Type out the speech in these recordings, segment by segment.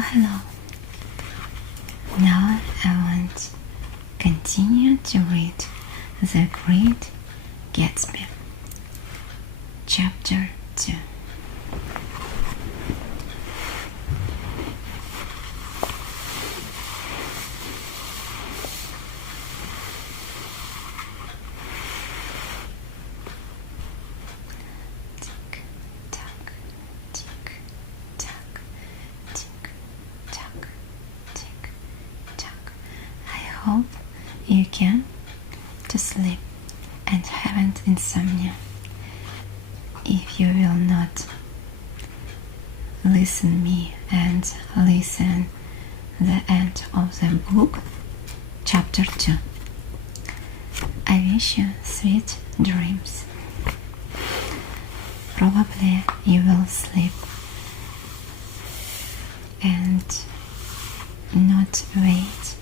Hello. Now I want to continue to read The Great Gatsby, Chapter 2. Hope you can to sleep and haven't insomnia. If you will not listen me and listen the end of the book, chapter 2. I wish you sweet dreams. Probably you will sleep and not wait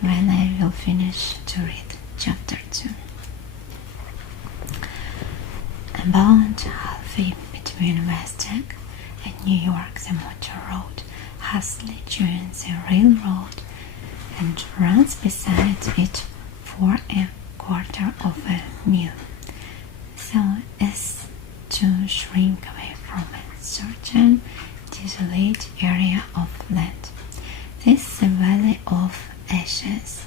when I will finish to read chapter 2. About halfway between West Egg and New York, the motor road hastily joins the railroad and runs beside it for a quarter of a mile, so as to shrink away from a certain desolate area of land. This is the Valley of Ashes,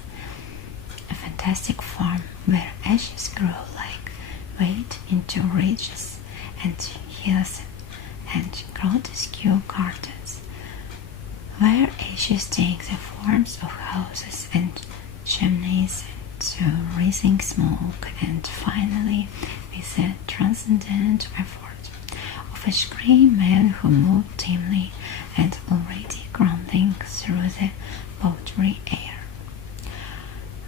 a fantastic farm where ashes grow like wheat into ridges and hills and grotesque gardens, where ashes take the forms of houses and chimneys to rising smoke, and finally, with the transcendent effort of a grey man who moved dimly and already grumbling through the powdery air.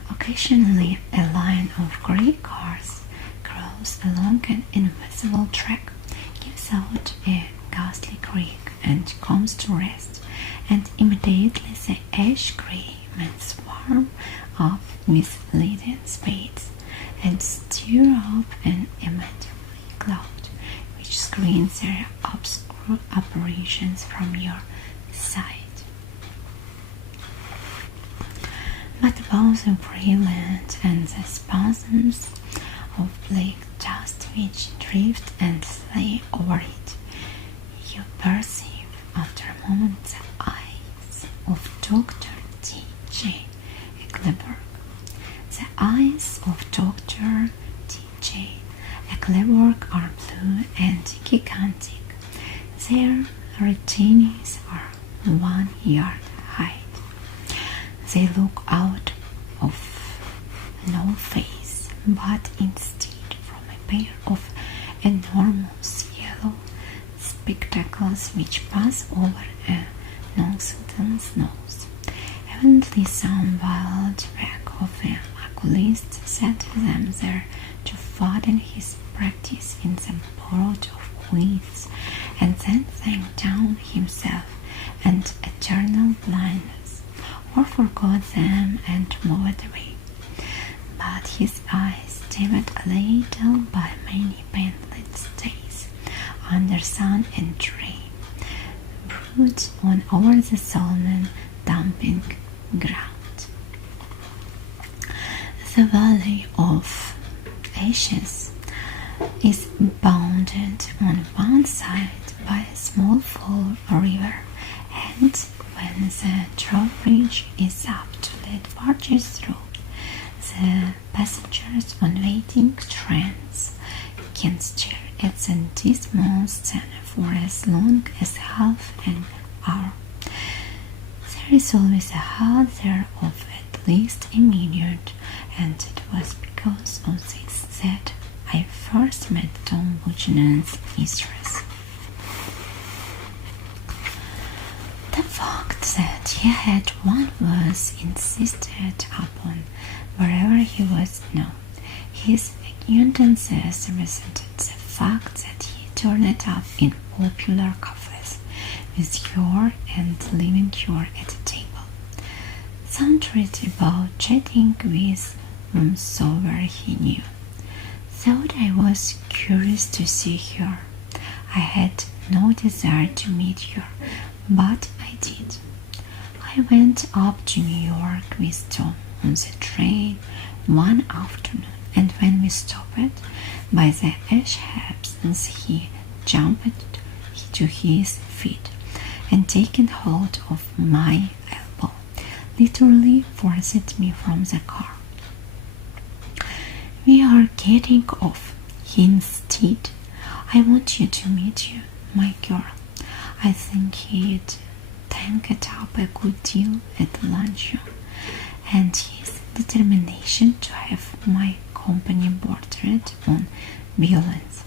Occasionally, a line of grey cars crawls along an invisible track, gives out a ghastly creak, and comes to rest, and immediately the ash-grey men swarm up with leaden spades and stir up an imaginary cloud which screens their obscure apparitions from your sight. But above the brilliant and the spasms of black dust which drift endlessly over it, you perceive after a moment the eyes of Dr. T.J. Eckleburg. The eyes of Dr. T.J. Eckleburg are blue and gigantic. Their retinas are 1 yard high. They look out of no face, but instead from a pair of enormous yellow spectacles which pass over a non-Sultan's nose. Evidently some wild wag of an oculist set them there to fatten his practice in the borrowed of weeds, and then sank down himself and eternal blindness, or forgot them and moved away. But his eyes, dimmed a little by many painless days under sun and rain, brood on over the sullen, dumping ground. The Valley of Ashes is bounded on one side by a small fall river, and when the drawbridge is up to let barges through, the passengers on waiting trains can stare at the dismal scene for as long as half an hour. There is always a halt there of at least a minute, and it was because of this that I first met Tom Buchanan's mistress. The fact that he had one was insisted upon wherever he was known. His acquaintances resented the fact that he turned up in popular cafes with her and leaving her at the table. Some treated about chatting with whomsoever he knew. Thought I was curious to see her. I had no desire to meet her, but I did. I went up to New York with Tom on the train one afternoon, and when we stopped by the ash heaps, he jumped to his feet and taking hold of my elbow, literally forced me from the car. "We are getting off," he insisted. "I want you to meet you, my girl." I think he'd tanked up a good deal at the luncheon, and his determination to have my company bordered on violence.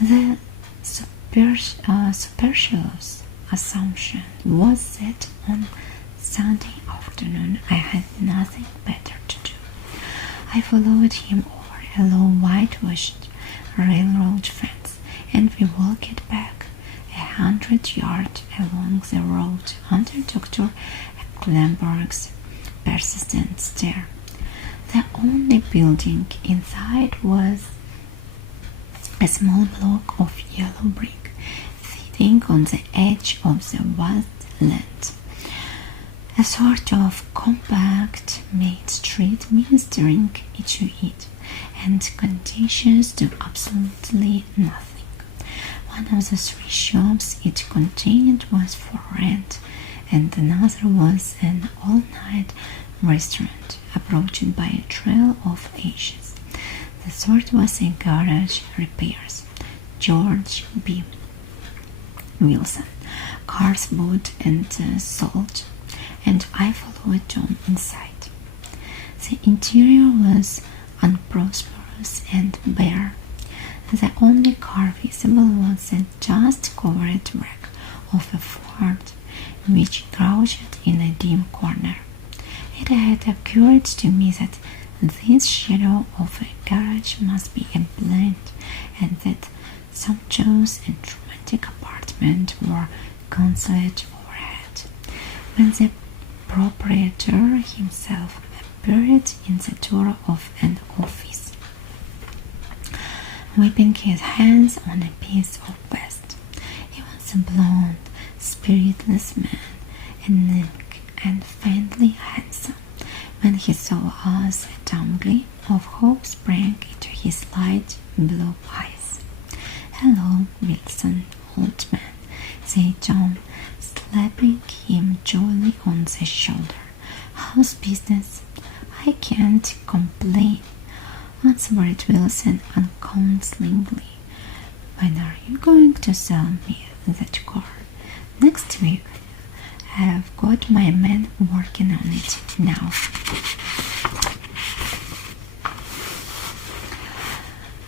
The superstitious assumption was that on Sunday afternoon I had nothing better to do. I followed him over a low whitewashed railroad fence, and we walked back 100 yards along the road under Dr. Klemberg's persistent stare. The only building inside was a small block of yellow brick sitting on the edge of the vast land, a sort of compact main street ministering to it, and contiguous to absolutely nothing. One of the three shops it contained was for rent, and another was an all-night restaurant approached by a trail of ashes. The third was a garage repairs. George B. Wilson. Cars bought and sold, and I followed Tom inside. The interior was unprosperous and bare. The only car visible was a dust-covered wreck of a Ford, which crouched in a dim corner. It had occurred to me that this shadow of a garage must be a blind, and that sumptuous and romantic apartment were concealed overhead. When the proprietor himself appeared in the door of an office, whipping his hands on a piece of vest. He was a blond, spiritless man, anemic and faintly handsome. When he saw us, a dim gleam of hope sprang into his light blue eyes. "Hello, Wilson, old man," said Tom, slapping him jolly on the shoulder. "How's business?" "I can't complain," answered Wilson unconcernedly. "When are you going to sell me that car?" "Next week. I've got my men working on it now."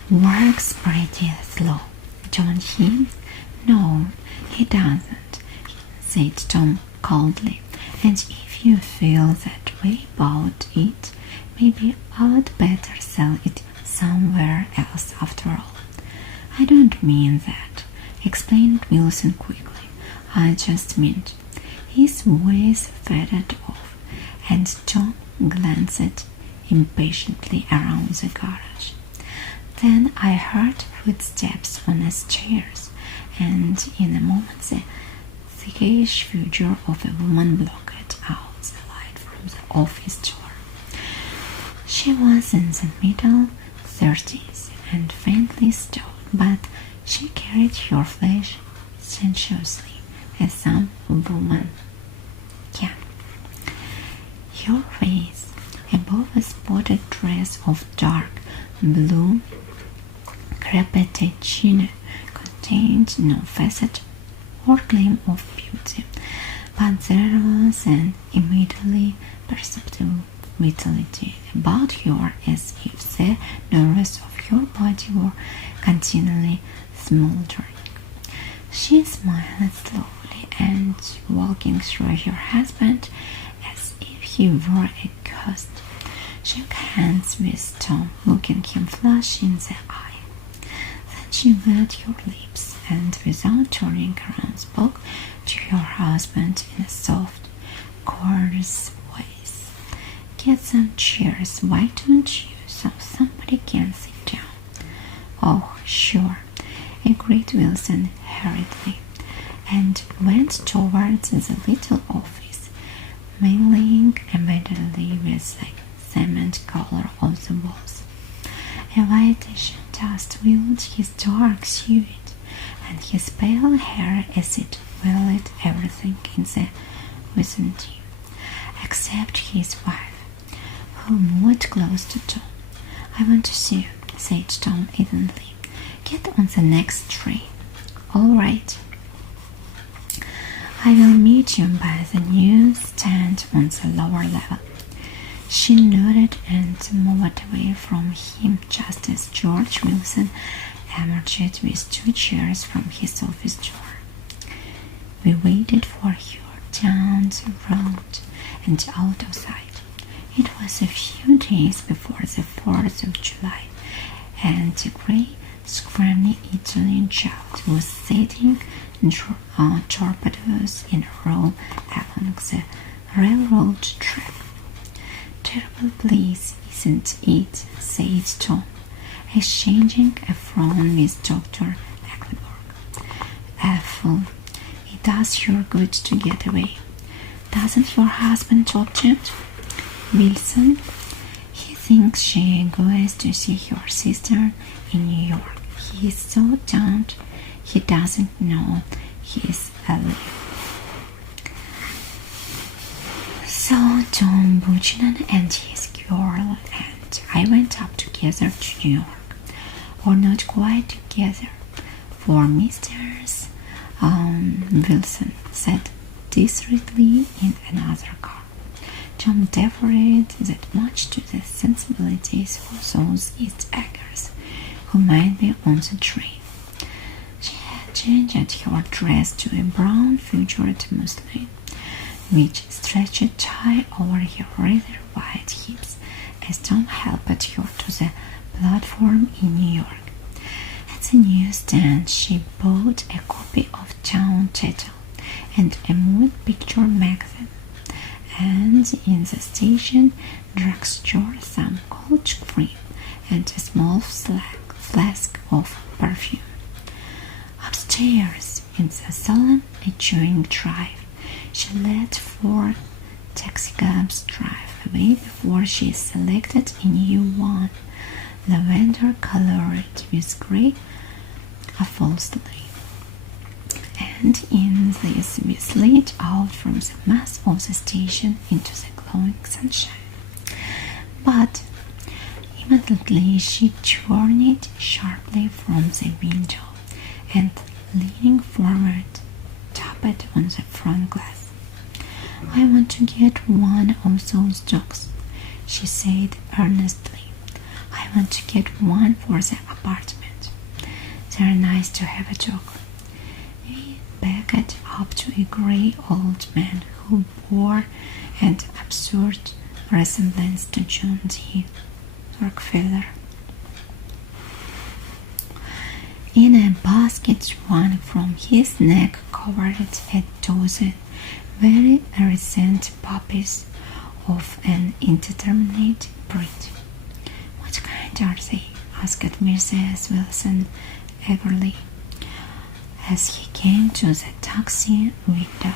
"Works pretty slow, don't he?" "No, he doesn't," said Tom coldly. "And if you feel that way about it, maybe I'd better sell it somewhere else after all." "I don't mean that," explained Wilson quickly. "I just meant—" His voice faded off, and Tom glanced impatiently around the garage. Then I heard footsteps on the stairs, and in a moment the thickish figure of a woman blocked out the light from the office door. She was in the middle 30s and faintly stout, but she carried her flesh sensuously, as some women can. Her face, above a spotted dress of dark blue crepitaine, contained no facet or gleam of beauty, but there was an immediately perceptible vitality about her, as if the nerves of her body were continually smoldering. She smiled slowly, and walking through her husband as if he were a ghost, shook hands with Tom, looking him flush in the eye. Then she wet her lips, and without turning around spoke to her husband in a soft, coarse voice. "Get some chairs, why don't you, so somebody can sit down?" "Oh, sure," agreed Wilson hurriedly, and went towards the little office mingling immediately with the cement color of the walls. A whitish dust veiled his dark suit, and his pale hair as it veiled everything in the vicinity, except his wife, who moved close to Tom. "I want to see you," said Tom evenly. "Get on the next train." "All right. I will meet you by the newsstand on the lower level." She nodded and moved away from him just as George Wilson emerged with 2 chairs from his office door. "We waited for you down the road and out outside." It was a few days before the 4th of July, and a grey, scrawny Italian child was setting torpedoes in a row along the railroad track. "Terrible place, isn't it?" said Tom, exchanging a frown with Dr. Eckleborg. "Awful. It does your good to get away. Doesn't your husband object?" "Wilson? He thinks she goes to see your sister in New York. He is so dumb. He doesn't know he's alive." So Tom Buchanan and his girl and I went up together to New York. Or not quite together, for Mr. Wilson said discreetly in another car. Tom deferred that much to the sensibilities of those East Eggers who might be on the train. She had changed her dress to a brown fuchsia muslin, which stretched high over her rather wide hips as Tom helped her to the platform in New York. At the newsstand, she bought a copy of Town Title and a moving picture magazine, and in the station drugstore some cold cream and a small flask of perfume. Upstairs, in the salon adjoining drive, she let 4 taxicabs drive away before she selected a new one, lavender-colored with grey upholstery. And in this we slid out from the mass of the station into the glowing sunshine. But immediately she turned sharply from the window and, leaning forward, tapped on the front glass. "I want to get one of those dogs," she said earnestly. "I want to get one for the apartment. They're nice to have a dog." We backed up to a grey old man who bore an absurd resemblance to John D. Rockefeller. In a basket swung from his neck covered a dozen very recent puppies of an indeterminate breed. "What kind are they?" asked Mrs. Wilson eagerly, as he came to the taxi window.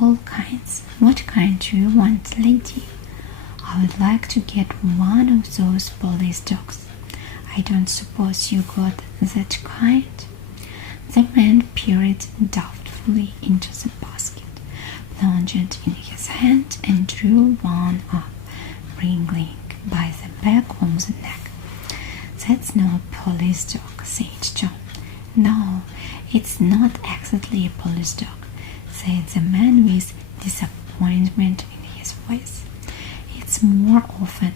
"All kinds. What kind do you want, lady?" "I would like to get one of those police dogs." "I don't suppose you got that kind?" The man peered doubtfully into the basket, plunged in his hand, and drew one up, wriggling by the back of the neck. "That's no police dog," said John. "No, it's not exactly a police dog," said the man with disappointment in his voice. "It's more often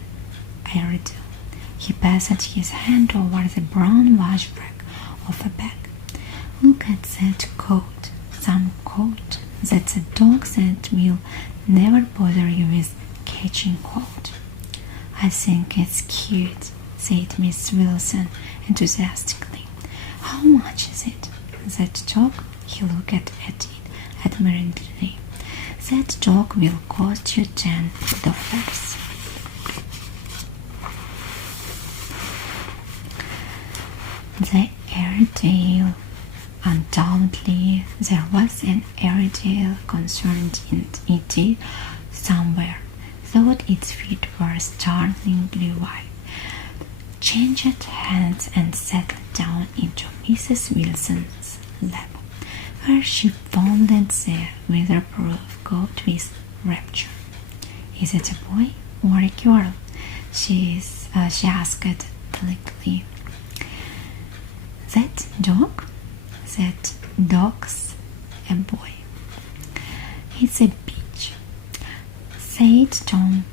a riddle." He passed his hand over the brown wash rag of a bag. "Look at that coat. Some coat. That's a dog that will never bother you with catching cold." "I think it's cute," said Miss Wilson enthusiastically. "How much is it?" "That dog?" He looked at it admiringly. "That dog will cost you $10." The Airedale Undoubtedly, there was an Airedale concerned in it somewhere, though its feet were startlingly wide, changed hands and settled down into Mrs. Wilson's lap, where she fondled the weatherproof coat with rapture. "Is it a boy or a girl?" she asked delicately. "That dog's a boy." "It's a bitch," said Tom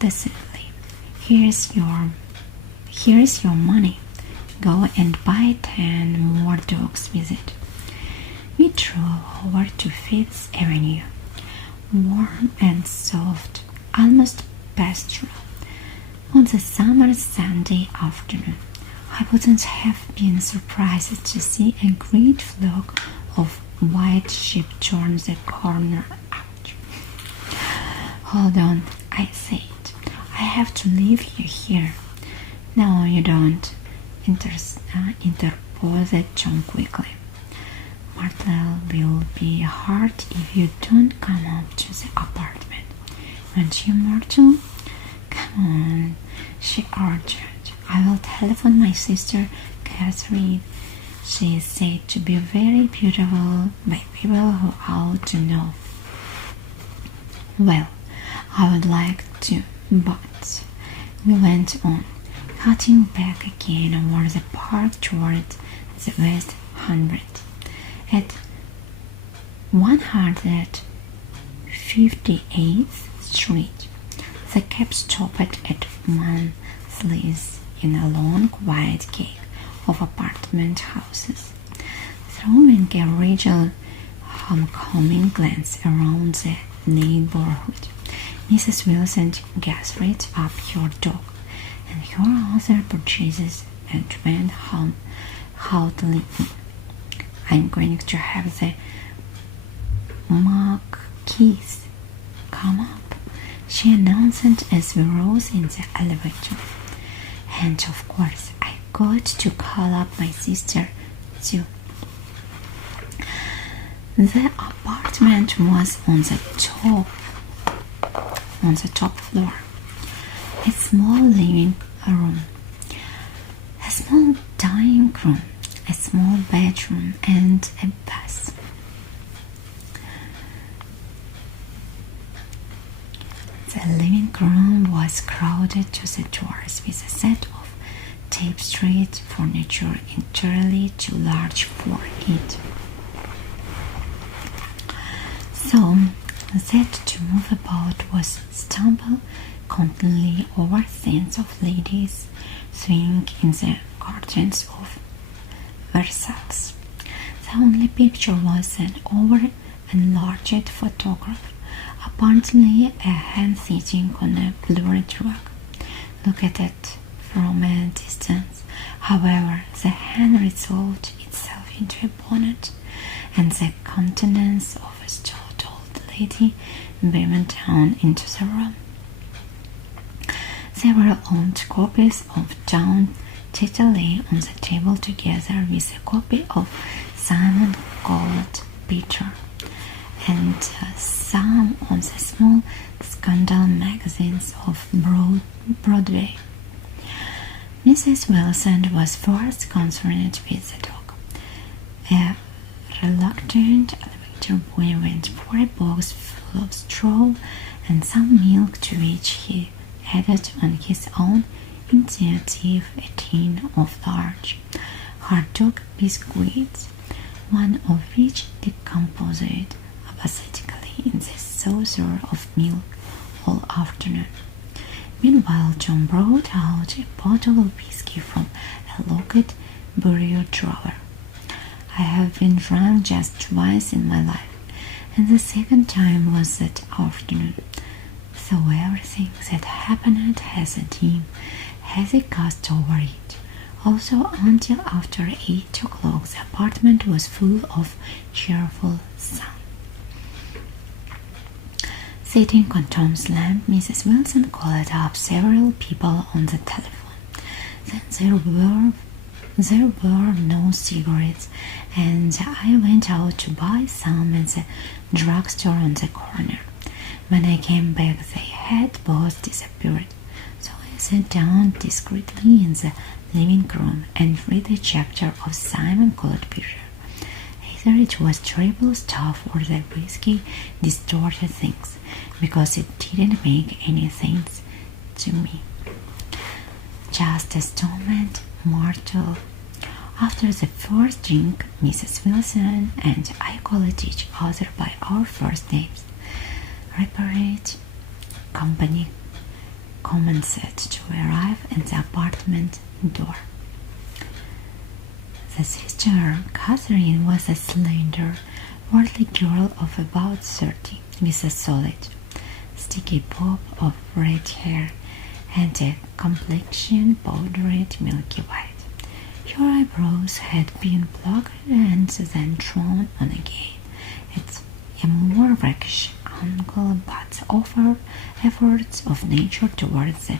decisively. Here's your money. Go and buy 10 more dogs with it." We drove over to Fifth Avenue, warm and soft, almost pastoral, on the summer Sunday afternoon. I wouldn't have been surprised to see a great flock of white sheep turn the corner out. "Hold on," I said. "I have to leave you here." "No, you don't," interposed John quickly. "Myrtle will be hurt if you don't come up to the apartment. Won't you, Myrtle?" "Come on," she urged. "I will telephone my sister Catherine. She is said to be very beautiful by people who ought to know." "Well, I would like to, but," we went on, cutting back again over the park toward the West 100th. At 158th Street, the cab stopped at Mansley's in a long, quiet gate of apartment houses. Throwing a regional homecoming glance around the neighborhood, Mrs. Wilson gathered up her dog and her other purchases and went home haughtily in. "I'm going to have the Marquise come up," she announced as we rose in the elevator. "And of course I got to call up my sister too." The apartment was on the top floor. A small living room, a small dining room, a small bedroom, and a bath. The living room was crowded to the doors with a set of tapestry furniture entirely too large for it, so that to move about was stumble constantly over scenes of ladies swinging in the gardens of Versailles. The only picture was an over-enlarged photograph, apparently a hand sitting on a blurred rug. Look at it from a distance. However, the hand resolved itself into a bonnet, and the countenance of a stout old lady beamed down into the room. Several old copies of John Title lay on the table together with a copy of Simon Gold Peter and some of the small scandal magazines of Broadway. Mrs. Wilson was first concerned with the dog. A reluctant elevator boy went for a box full of straw and some milk, to which he added on his own initiative a tin of large hard dog biscuits, one of which decomposed apathetically in the saucer of milk all afternoon. Meanwhile, John brought out a bottle of whiskey from a locked bureau drawer. I have been drunk just twice in my life, and the second time was that afternoon. So everything that happened has a dim, hazy cast over it. Also, until after 8 o'clock, the apartment was full of cheerful sound. Sitting on Tom's lamp, Mrs. Wilson called up several people on the telephone. Then there were there were no cigarettes, and I went out to buy some at the drugstore on the corner. When I came back, they had both disappeared. So I sat down discreetly in the living room and read a chapter of Simon Cold-Peter. Either it was terrible stuff or the whiskey distorted things, because it didn't make any sense to me. Just a stomach mortal. After the first drink, Mrs. Wilson and I called each other by our first names. Reparate company commenced to arrive at the apartment door. The sister, Catherine, was a slender, worldly girl of about 30, with a solid, sticky bob of red hair and a complexion powdered milky white. Her eyebrows had been plucked and then drawn on again at a more rakish angle, but offered efforts of nature towards the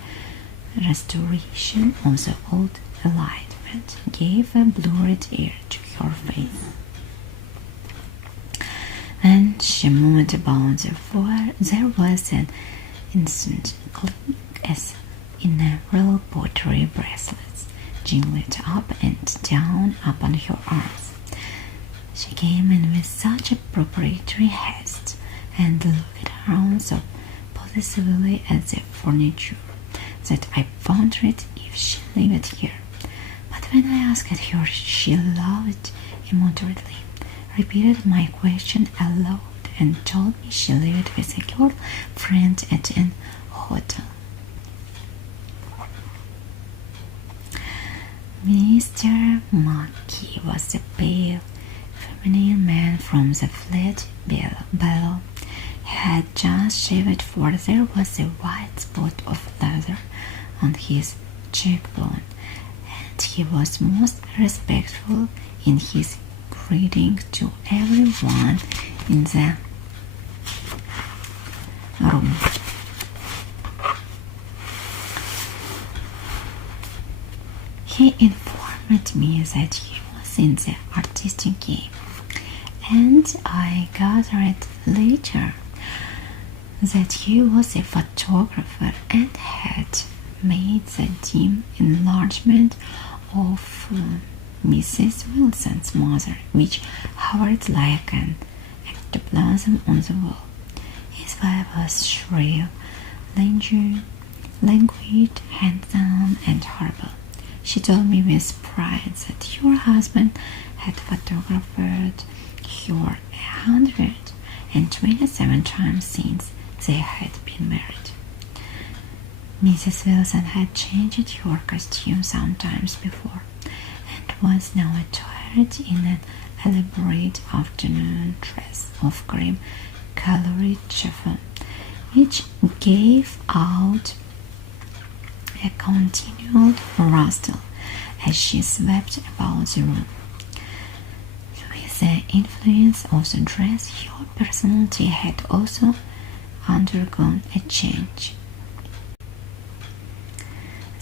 restoration of the old enlightenment gave a blurred air to her face. When she moved about the floor, there was an instant clink as innumerable pottery bracelets jingled up and down upon her arms. She came in with such a preparatory haste and looked around so possessively at the furniture that I wondered if she lived here. But when I asked her, she laughed immoderately, repeated my question aloud, and told me she lived with a girl friend at an hotel. Mr. Mackey was a pale, feminine man from the flat below. He had just shaved, for there was a white spot of leather on his cheekbone, and he was most respectful in his greeting to everyone in the room. He informed me that he was in the artistic game, and I gathered later that he was a photographer and had made the dim enlargement of Mrs. Wilson's mother, which hovered like an ectoplasm on the wall. His wife was shrill, languid, handsome, and horrible. She told me with pride that your husband had photographed her 127 times since they had been married. Mrs. Wilson had changed her costume sometimes before, and was now attired in an elaborate afternoon dress of cream-colored chiffon, which gave out a continual rustle as she swept about the room. With the influence of the dress, her personality had also undergone a change.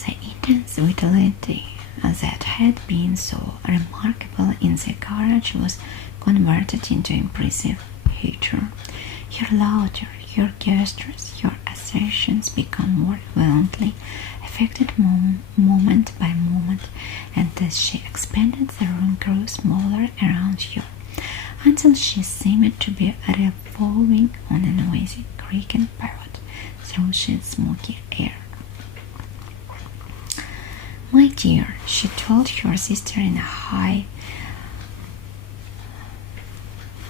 The intense vitality that had been so remarkable in the garage was converted into impressive hatred. Her laughter, her gestures, her assertions became more violently affected moment by moment, and as she expanded, the room grew smaller around her, until she seemed to be revolving on a noisy, creaking parrot through the smoky air. My dear, she told her sister in a high,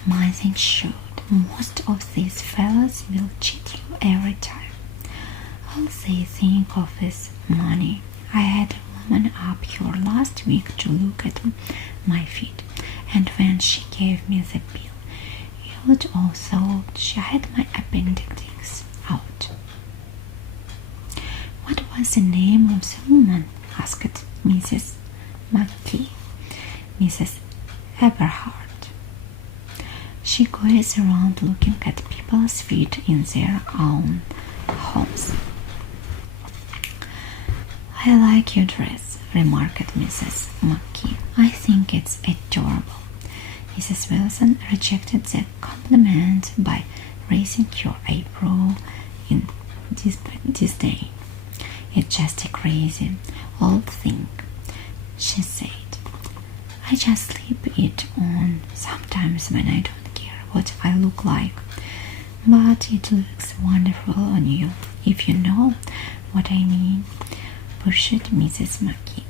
my thing showed, most of these fellows will cheat you every time. All they think of is money. I had a woman up here last week to look at my feet, and when she gave me the bill, you would all thought she had my appendix out. What was the name of the woman? Asked Mrs. Mackey. Mrs. Eberhard. She goes around looking at people's feet in their own homes. I like your dress, remarked Mrs. Mackey. "I think it's adorable." Mrs. Wilson rejected the compliment by raising her eyebrow in disdain. "It's just a crazy old thing," she said. "I just slip it on sometimes when I don't care what I look like. But it looks wonderful on you, if you know what I mean," pushed Mrs. Mackey.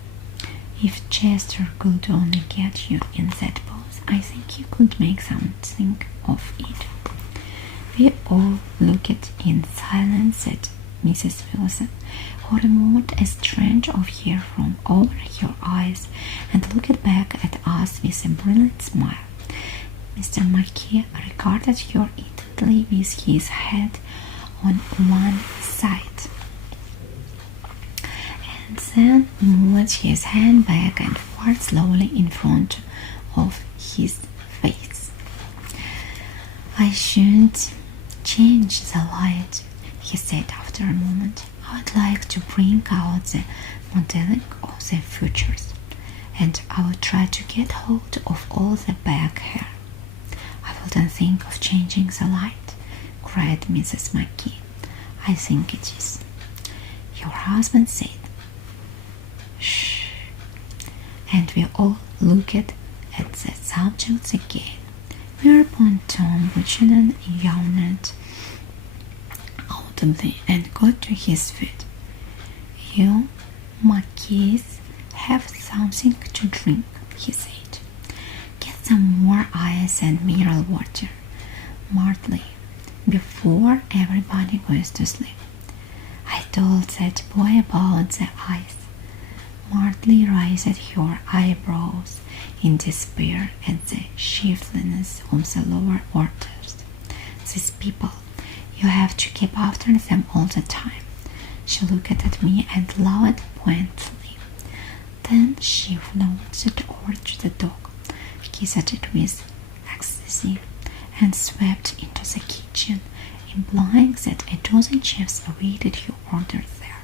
"If Chester could only get you in that pose, I think he could make something of it." We all looked in silence at Mrs. Wilson, who removed a strand of hair from over her eyes and looked back at us with a brilliant smile. Mr. Mackey regarded her intently with his head on one side, and then moved his hand back and forth slowly in front of his face. "I should change the light," he said after a moment. "I would like to bring out the modeling of the futures, and I would try to get hold of all the back hair." "I wouldn't think of changing the light," cried Mrs. Mackey. "I think it is." Your husband said, "Shh," and we all looked at the subjects again. Whereupon Tom Buchanan yawned audibly and got to his feet. "You Mackeys have something to drink," he said. "Get some more ice and mineral water, Martley, before everybody goes to sleep." "I told that boy about the ice." Martley raised her eyebrows in despair at the shiftlessness of the lower orders. "These people, you have to keep after them all the time." She looked at me and laughed pointedly. Then she floundered over to the dog, kissed it with ecstasy, and swept into the kitchen, implying that a dozen chefs awaited her orders there.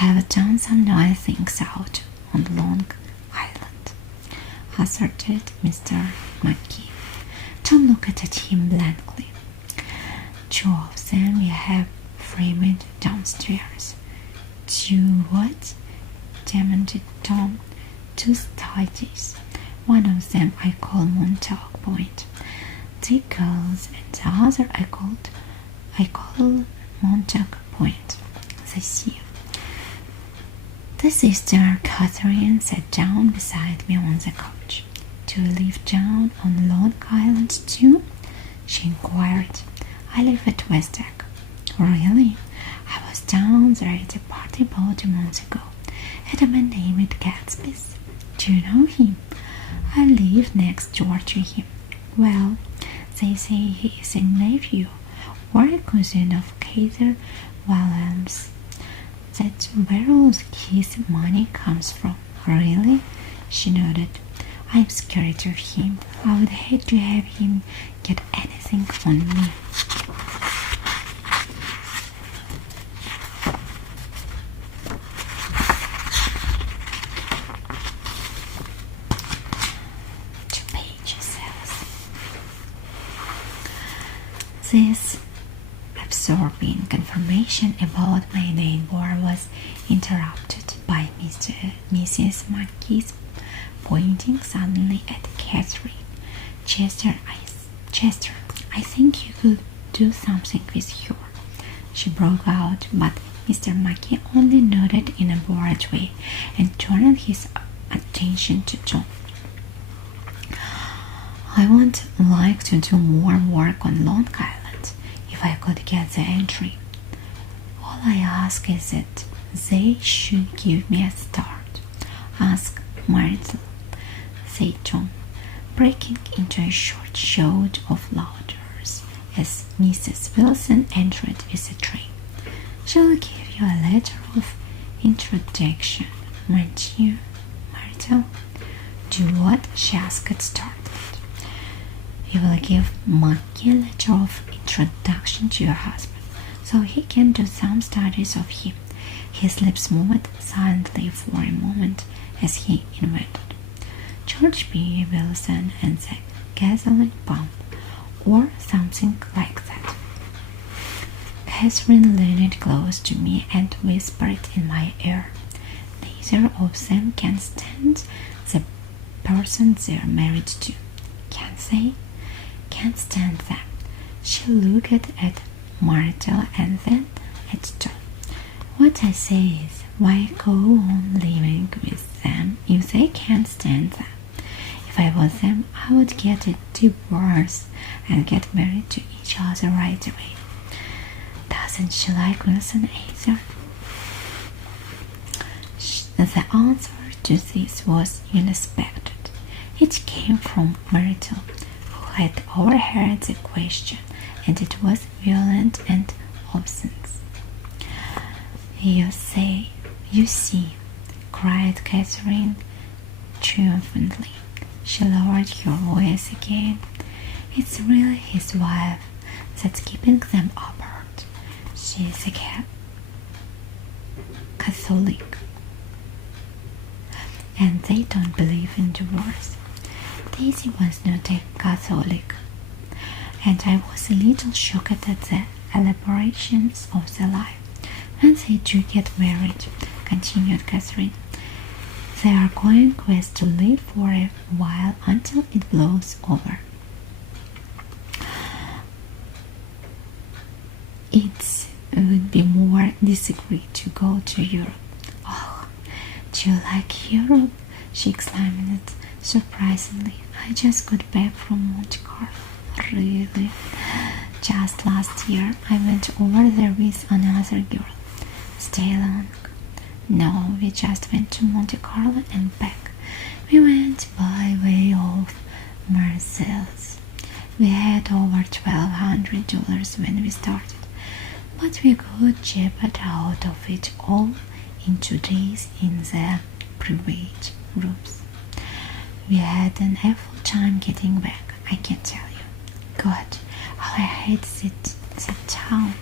"I have done some nice things out on Long Island," asserted Mr. Mackey. Tom looked at him blankly. "Two of them we have framed downstairs." "Two what?" demanded Tom. "Two studies. One of them I call Montauk Point, the girls, and the other I call Montauk Point, the sea." The sister Catherine sat down beside me on the couch. "Do you live down on Long Island too?" she inquired. "I live at West Egg." "Really? I was down there at a party about a month ago at a man named Gatsby's. Do you know him?" "I live next door to him." "Well, they say he is a nephew or a cousin of Kaiser Williams. That's where all his money comes from." "Really?" she nodded. "I'm scared of him. I would hate to have him get anything on me." This absorbing information about my neighbor was interrupted by Mrs. Mackey's pointing suddenly at Catherine. Chester, I think you could do something with her," she broke out, but Mr. Mackey only nodded in a bored way and turned his attention to John. "I would like to do more work on Long Island if I could get the entry. All I ask is that they should give me a start." "Ask Myrtle," said John, breaking into a short shout of laughter as Mrs. Wilson entered with a tray. "She'll give you a letter of introduction, won't you, Myrtle?" "Do what?" she asked, startled. "You will give Mackey a letter of introduction to your husband, so he can do some studies of him. His lips moved silently for a moment as he invented George B. Wilson and the gasoline pump, or something like that. Catherine leaned close to me and whispered in my ear, "Neither of them can stand the person they're married to, can they? Can't stand them." She looked at Martel and then at Tom. "What I say is, why go on living with them if they can't stand them? If I was them, I would get a divorce and get married to each other right away." "Doesn't she like Wilson either?" The answer to this was unexpected. It came from Myrtle, who had overheard the question, and it was violent and obscene. You see," cried Catherine triumphantly. She lowered her voice again. "It's really his wife that's keeping them apart. She's a Catholic, and they don't believe in divorce." Daisy was not a Catholic, and I was a little shocked at the elaborations of the lie. "When they do get married," continued Catherine, "they are going west to live for a while until it blows over. It would be more discreet to go to Europe." "Oh, do you like Europe?" she exclaimed surprisingly. "I just got back from Monte Carlo." "Really? Just last year I went over there with another girl." "Stay long?" "No, we just went to Monte Carlo and back. We went by way of Marseilles. We had over $1,200 when we started, but we got jabbed out of it all in 2 days in the private rooms. We had an awful time getting back, I can tell you. God, how I hate that town."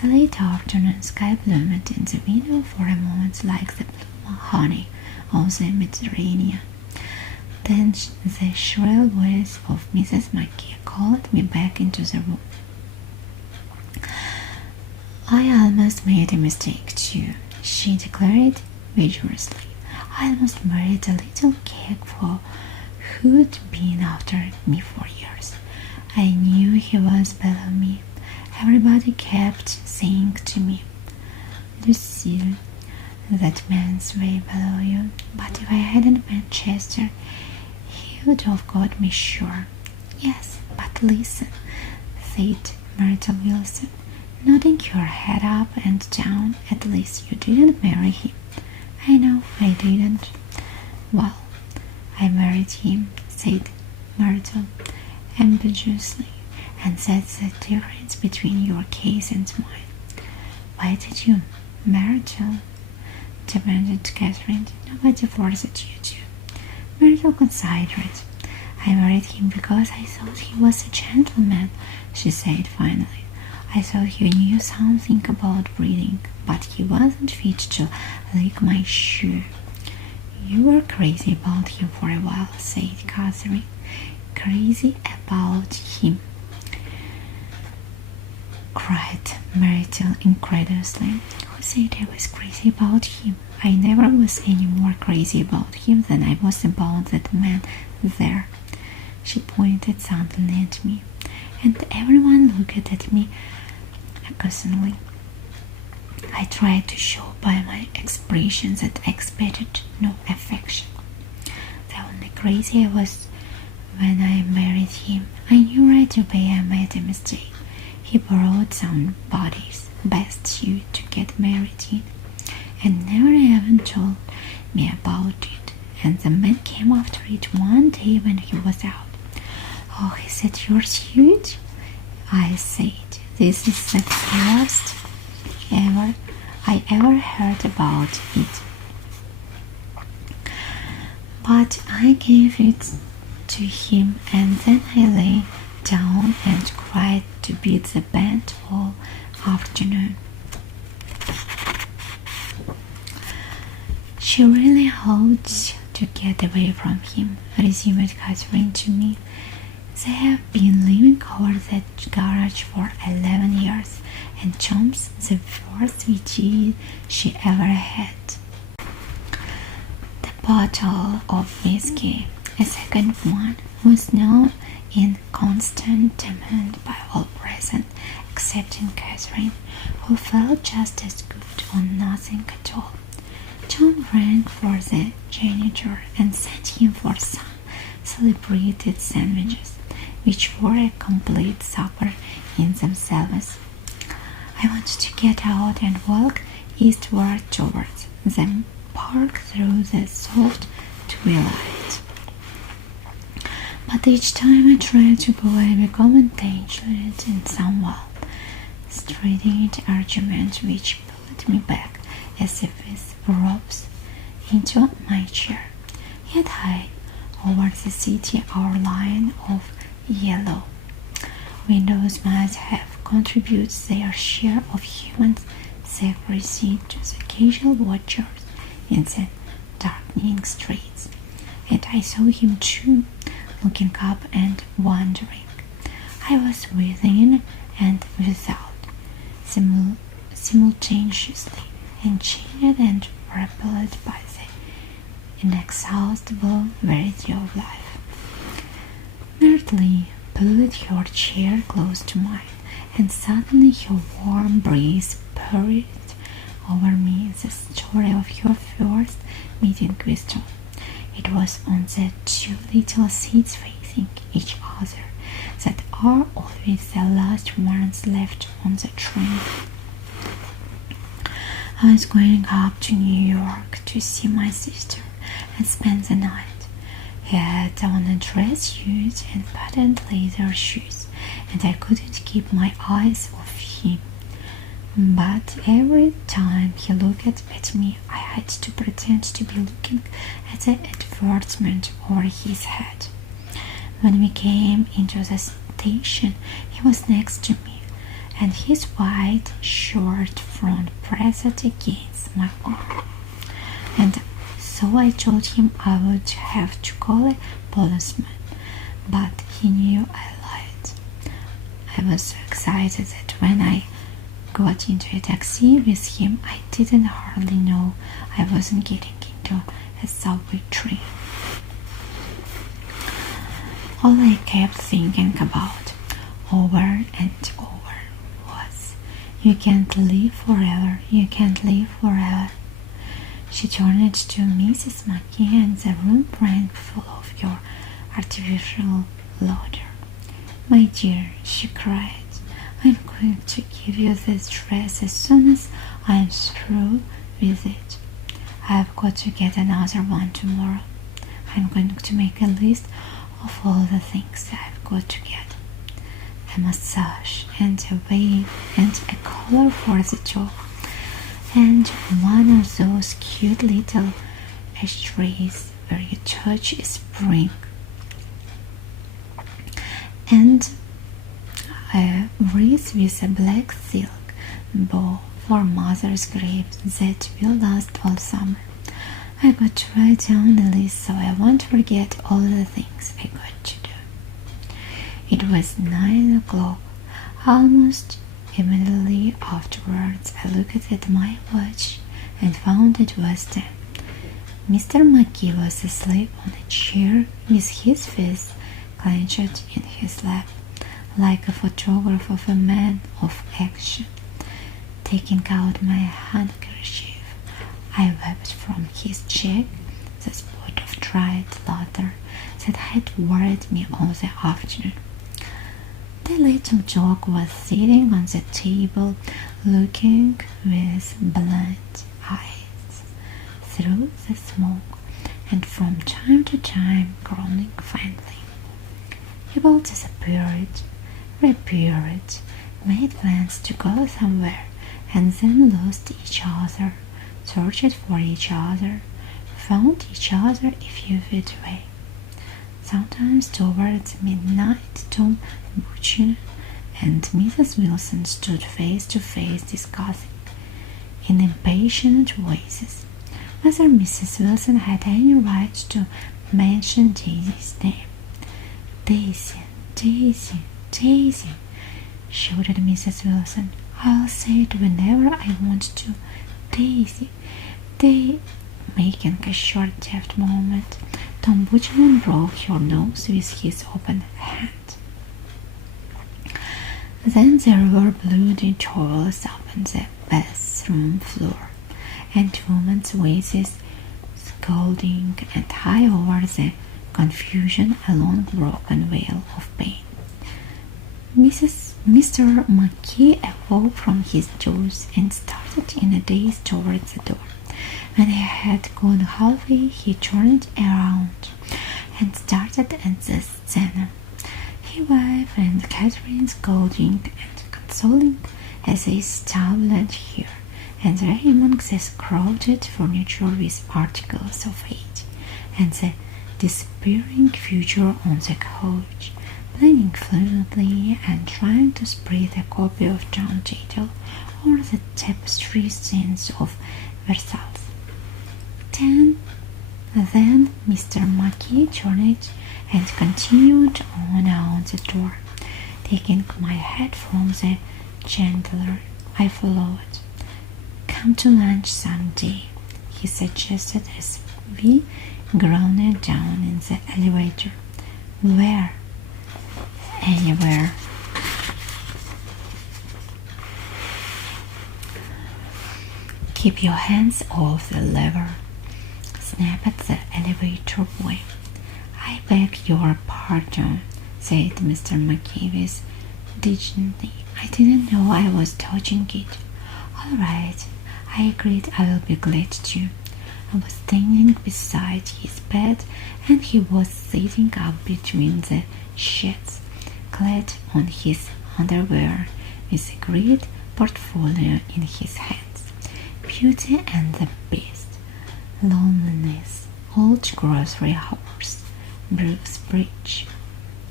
The late afternoon sky bloomed in the window for a moment like the blue honey of the Mediterranean. Then the shrill voice of Mrs. Mackay called me back into the room. "I almost made a mistake too," she declared vigorously. "I almost married a little cag who'd been after me for years. I knew he was below me. Everybody kept saying to me, 'Lucille, that man's way below you.' But if I hadn't met Chester, he would have got me sure." "Yes, but listen," said Myrtle Wilson, nodding her head up and down. "At least you didn't marry him." "I know I didn't." "Well, I married him," said Myrtle ambiguously, "and that's the difference between your case and mine." "Why did you, Myrtle?" demanded Catherine. "Nobody forced you to." Myrtle considered. "I married him because I thought he was a gentleman," she said finally. "I thought he knew something about breeding, but he wasn't fit to lick my shoe." "You were crazy about him for a while," said Catherine. "Crazy about him?" cried Myrtle incredulously. "Who said I was crazy about him? I never was any more crazy about him than I was about that man there." She pointed suddenly at me, and everyone looked at me accusingly. I tried to show by my expression that I expected no affection. The only crazy I was when I married him. I knew right away I made a mistake. He borrowed somebody's best suit to get married in, and never even told me about it. And the man came after it one day when he was out. "Oh, is that your suit?" I said. "This is the first I ever heard about it." But I gave it to him, and then I lay down and cried to beat the band all afternoon. She really hoped to get away from him, resumed Catherine to me. They have been living over that garage for 11 years, and Tom's the first VG she ever had. The bottle of whiskey, a second one, was now in constant demand by all present, excepting Catherine, who felt just as good on nothing at all. Tom rang for the janitor and sent him for some celebrated sandwiches, which were a complete supper in themselves. I wanted to get out and walk eastward towards the park through the soft twilight. But each time I tried to go, I became entangled in some wild, strident argument which pulled me back as if with ropes into my chair. Yet high over the city, our line of yellow windows might have contributed their share of human secrecy to the casual watchers in the darkening streets. And I saw him too, looking up and wondering. I was within and without, simultaneously enchanted and repelled by the inexhaustible variety of life. Merely pulled your chair close to mine, and suddenly your warm breeze poured over me the story of your first meeting with Tom. It was on the two little seats facing each other that are always the last ones left on the train. I was going up to New York to see my sister and spend the night. He had on a dress suit and patent leather shoes, and I couldn't keep my eyes off him. But every time he looked at me, I had to pretend to be looking at the advertisement over his head. When we came into the station, he was next to me, and his white shirt front pressed against my arm. And so I told him I would have to call a policeman, but he knew I lied. I was so excited that when I got into a taxi with him, I didn't hardly know I wasn't getting into a subway train. All I kept thinking about over and over was, you can't live forever, you can't live forever. She turned to Mrs. Mackey, and the room rang full of your artificial laughter. My dear, she cried, I'm going to give you this dress as soon as I'm through with it. I've got to get another one tomorrow. I'm going to make a list of all the things I've got to get. A massage and a wave and a collar for the top, and one of those cute little ashtrays where you touch a spring, and a wreath with a black silk bow for mother's grapes that will last all summer. I got to write down the list so I won't forget all the things I got to do. It was 9 o'clock. Almost immediately afterwards, I looked at my watch and found it was 10. Mr. Mackey was asleep on a chair with his face clenched in his lap, like a photograph of a man of action. Taking out my handkerchief, I wiped from his cheek the spot of dried laughter that had worried me all the afternoon. The little dog was sitting on the table, looking with blank eyes through the smoke, and from time to time growling faintly. He both disappeared, reappeared, made plans to go somewhere, and then lost each other, searched for each other, found each other a few feet away. Sometimes towards midnight, Tom Burchett and Mrs. Wilson stood face to face discussing in impatient voices whether Mrs. Wilson had any right to mention Daisy's name. Daisy, Daisy, Daisy, shouted Mrs. Wilson. I'll say it whenever I want to. Daisy. Making a short deft movement, Tom Butcherman broke her nose with his open hand. Then there were bloody towels upon the bathroom floor, and women's voices scolding, and high over the confusion a long broken wail of pain. Mr. McKee awoke from his doze and started in a daze towards the door. When he had gone halfway, he turned around and started at the scene. His wife and Catherine scolding and consoling as they stumbled here, and lay among the crowded furniture with articles of aid, and the disappearing future on the couch, playing fluently and trying to spread a copy of John Title or the tapestry scenes of Versailles. Then Mr. Mackey turned and continued on out the door. Taking my hat from the chandelier, I followed. Come to lunch someday, he suggested as we groaned down in the elevator. Where? Anywhere. Keep your hands off the lever, snapped the elevator boy. I beg your pardon, said Mr. McKee dignity. I didn't know I was touching it. All right, I agreed. I will be glad to. I was standing beside his bed, and he was sitting up between the sheets, clad on his underwear, with a great portfolio in his hands. Beauty and the Beast, Loneliness, Old Grocery Hours, Bruce Bridge.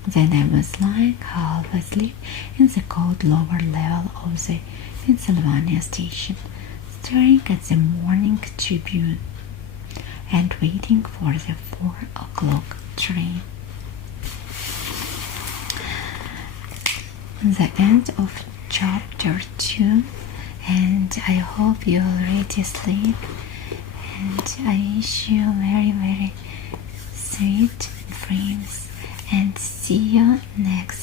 Then I was lying half asleep in the cold lower level of the Pennsylvania station, staring at the morning Tribune and waiting for the 4 o'clock train. The end of chapter 2, and I hope you already sleep, and I wish you very, very sweet dreams, and see you next